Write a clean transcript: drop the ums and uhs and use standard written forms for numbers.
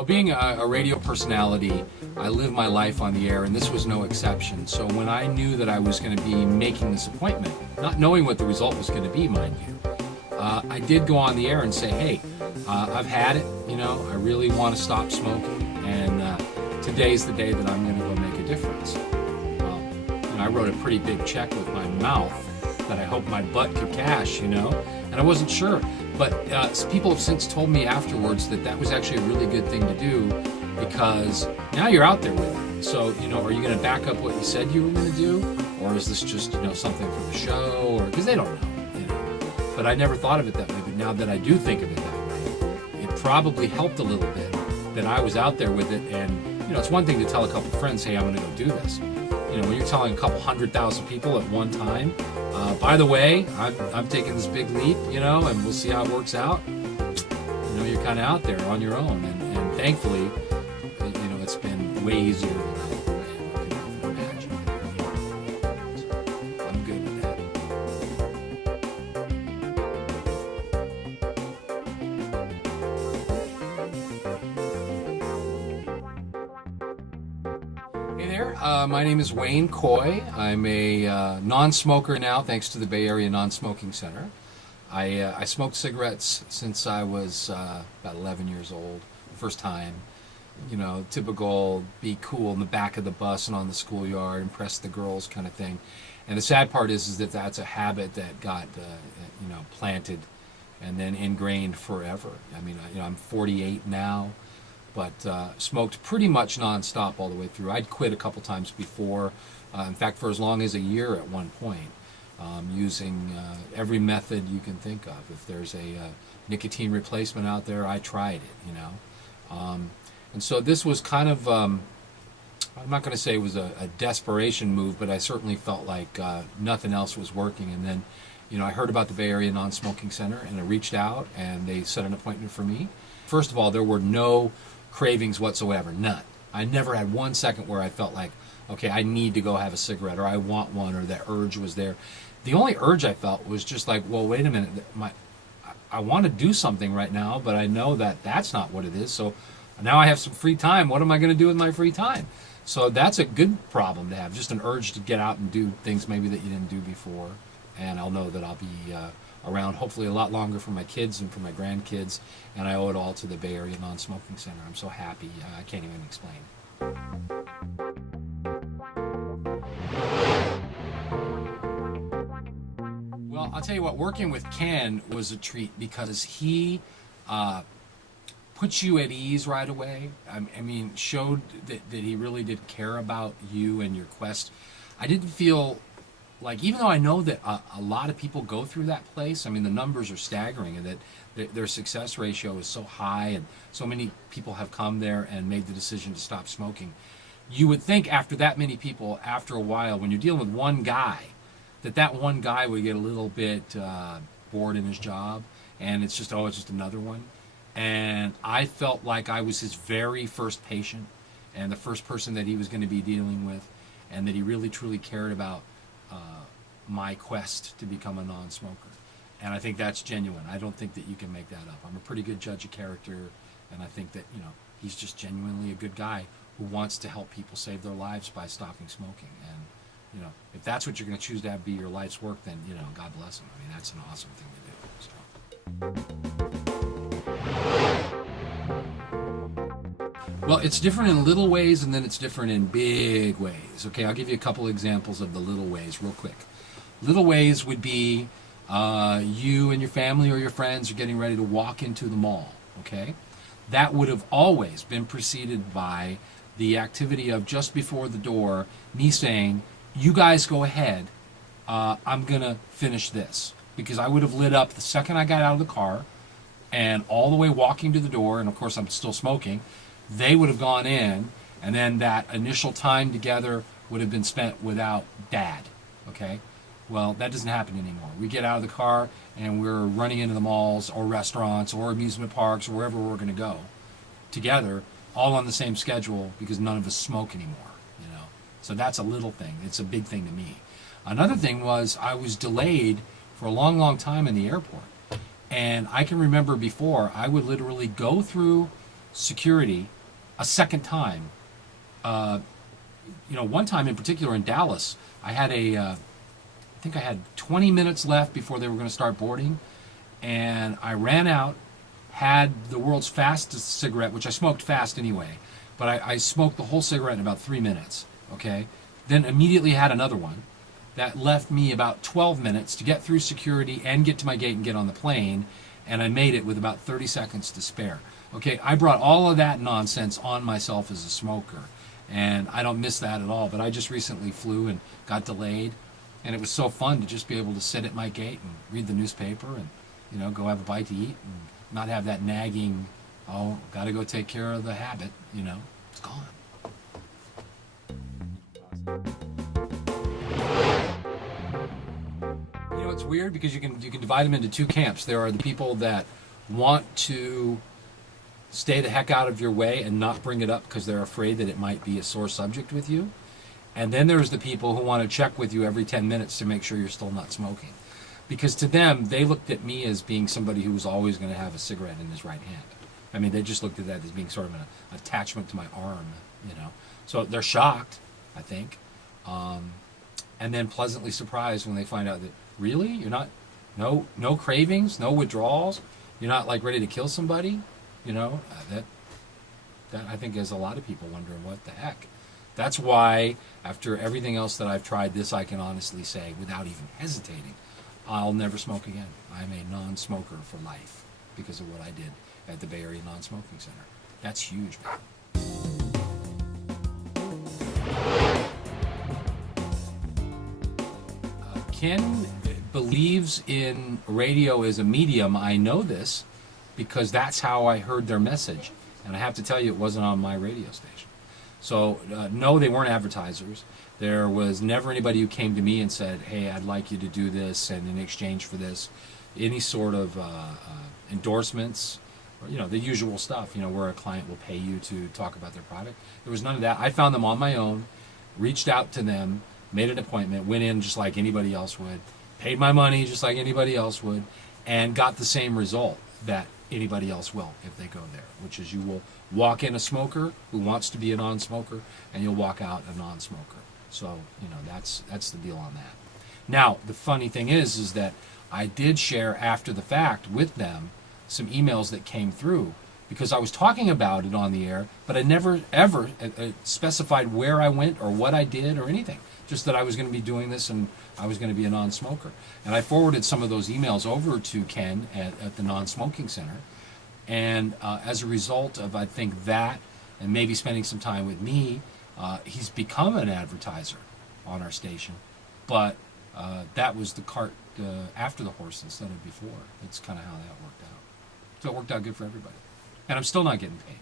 Well, being a radio personality, I live my life on the air, and this was no exception. So when I knew that I was going to be making this appointment, not knowing what the result was going to be, mind you, I did go on the air and say, hey, I've had it, I really want to stop smoking, and today's the day that I'm going to go make a difference. Well, I wrote a pretty big check with my mouth that I hope my butt could cash, and I wasn't sure. But people have since told me afterwards that that was actually a really good thing to do, because now you're out there with it. So, are you going to back up what you said you were going to do? Or is this just, something for the show? Or because they don't know, But I never thought of it that way. But now that I do think of it that way, it probably helped a little bit that I was out there with it. And, it's one thing to tell a couple friends, hey, I'm going to go do this. When you're telling a couple 100,000 people at one time, by the way, I'm taking this big leap, and we'll see how it works out. You're kind of out there on your own, and thankfully, it's been way easier than I could imagine. So I'm good with that. Hey there, my name is Wayne Coy. I'm a non-smoker now, thanks to the Bay Area Non-Smoking Center. I smoked cigarettes since I was about 11 years old, the first time. Typical be cool in the back of the bus and on the schoolyard, impress the girls kind of thing. And the sad part is that that's a habit that got, planted and then ingrained forever. I mean, I'm 48 now. But smoked pretty much nonstop all the way through. I'd quit a couple times before, in fact, for as long as a year at one point, using every method you can think of. If there's a nicotine replacement out there, I tried it, and so this was kind of, I'm not going to say it was a desperation move, but I certainly felt like nothing else was working. And then, I heard about the Bay Area Non-Smoking Center, and I reached out, and they set an appointment for me. First of all, there were no cravings whatsoever, none. I never had 1 second where I felt like, okay, I need to go have a cigarette, or I want one, or that urge was there. The only urge I felt was just like, well, wait a minute, I want to do something right now, but I know that that's not what it is, so now I have some free time. What am I going to do with my free time? So that's a good problem to have, just an urge to get out and do things maybe that you didn't do before, and I'll know that I'll be around hopefully a lot longer for my kids and for my grandkids, and I owe it all to the Bay Area Non-Smoking Center. I'm so happy, I can't even explain. Well, I'll tell you what, working with Ken was a treat because he puts you at ease right away. I mean, showed that he really did care about you and your quest. I didn't feel like, even though I know that a lot of people go through that place, I mean, the numbers are staggering, and that their success ratio is so high, and so many people have come there and made the decision to stop smoking. You would think after that many people, after a while, when you're dealing with one guy, that one guy would get a little bit bored in his job, and it's just another one. And I felt like I was his very first patient, and the first person that he was going to be dealing with, and that he really truly cared about my quest to become a non-smoker. And I think that's genuine. I don't think that you can make that up. I'm a pretty good judge of character, and I think that, he's just genuinely a good guy who wants to help people save their lives by stopping smoking. And, if that's what you're going to choose to have be your life's work, then, God bless him. I mean, that's an awesome thing to do. So. Well, it's different in little ways, and then it's different in big ways. Okay, I'll give you a couple examples of the little ways real quick. Little ways would be you and your family or your friends are getting ready to walk into the mall, okay? That would have always been preceded by the activity of just before the door, me saying, you guys go ahead, I'm going to finish this. Because I would have lit up the second I got out of the car, and all the way walking to the door, and of course I'm still smoking, they would have gone in, and then that initial time together would have been spent without Dad, okay? Well, that doesn't happen anymore. We get out of the car, and we're running into the malls or restaurants or amusement parks or wherever we're going to go together, all on the same schedule, because none of us smoke anymore, So that's a little thing. It's a big thing to me. Another thing was I was delayed for a long, long time in the airport. And I can remember before, I would literally go through security a second time. One time in particular in Dallas, I had I think I had 20 minutes left before they were going to start boarding, and I ran out, had the world's fastest cigarette, which I smoked fast anyway, but I smoked the whole cigarette in about 3 minutes, okay? Then immediately had another one. That left me about 12 minutes to get through security and get to my gate and get on the plane, and I made it with about 30 seconds to spare. Okay, I brought all of that nonsense on myself as a smoker, and I don't miss that at all, but I just recently flew and got delayed, and it was so fun to just be able to sit at my gate and read the newspaper and, go have a bite to eat and not have that nagging, oh, got to go take care of the habit, it's gone. It's weird because you can divide them into two camps. There are the people that want to stay the heck out of your way and not bring it up because they're afraid that it might be a sore subject with you. And then there's the people who want to check with you every 10 minutes to make sure you're still not smoking. Because to them, they looked at me as being somebody who was always going to have a cigarette in his right hand. I mean, they just looked at that as being sort of an attachment to my arm, So they're shocked, I think. And then pleasantly surprised when they find out that, really? You're not, no cravings, no withdrawals? You're not like ready to kill somebody? That I think has a lot of people wondering what the heck. That's why, after everything else that I've tried, this I can honestly say, without even hesitating, I'll never smoke again. I'm a non-smoker for life because of what I did at the Bay Area Non-Smoking Center. That's huge, man. Ken believes in radio as a medium. I know this because that's how I heard their message. And I have to tell you, it wasn't on my radio station. So, no, they weren't advertisers. There was never anybody who came to me and said, hey, I'd like you to do this, and in exchange for this, any sort of endorsements, or, the usual stuff, where a client will pay you to talk about their product. There was none of that. I found them on my own, reached out to them, made an appointment, went in just like anybody else would, paid my money just like anybody else would, and got the same result that anybody else will if they go there, which is you will walk in a smoker who wants to be a non-smoker, and you'll walk out a non-smoker. So, that's the deal on that. Now, the funny thing is that I did share after the fact with them some emails that came through because I was talking about it on the air, but I never ever specified where I went or what I did or anything. Just that I was going to be doing this and I was going to be a non-smoker. And I forwarded some of those emails over to Ken at the Non-Smoking Center. And as a result of, I think, that and maybe spending some time with me, he's become an advertiser on our station. But that was the cart after the horse instead of before. That's kind of how that worked out. So it worked out good for everybody. And I'm still not getting paid.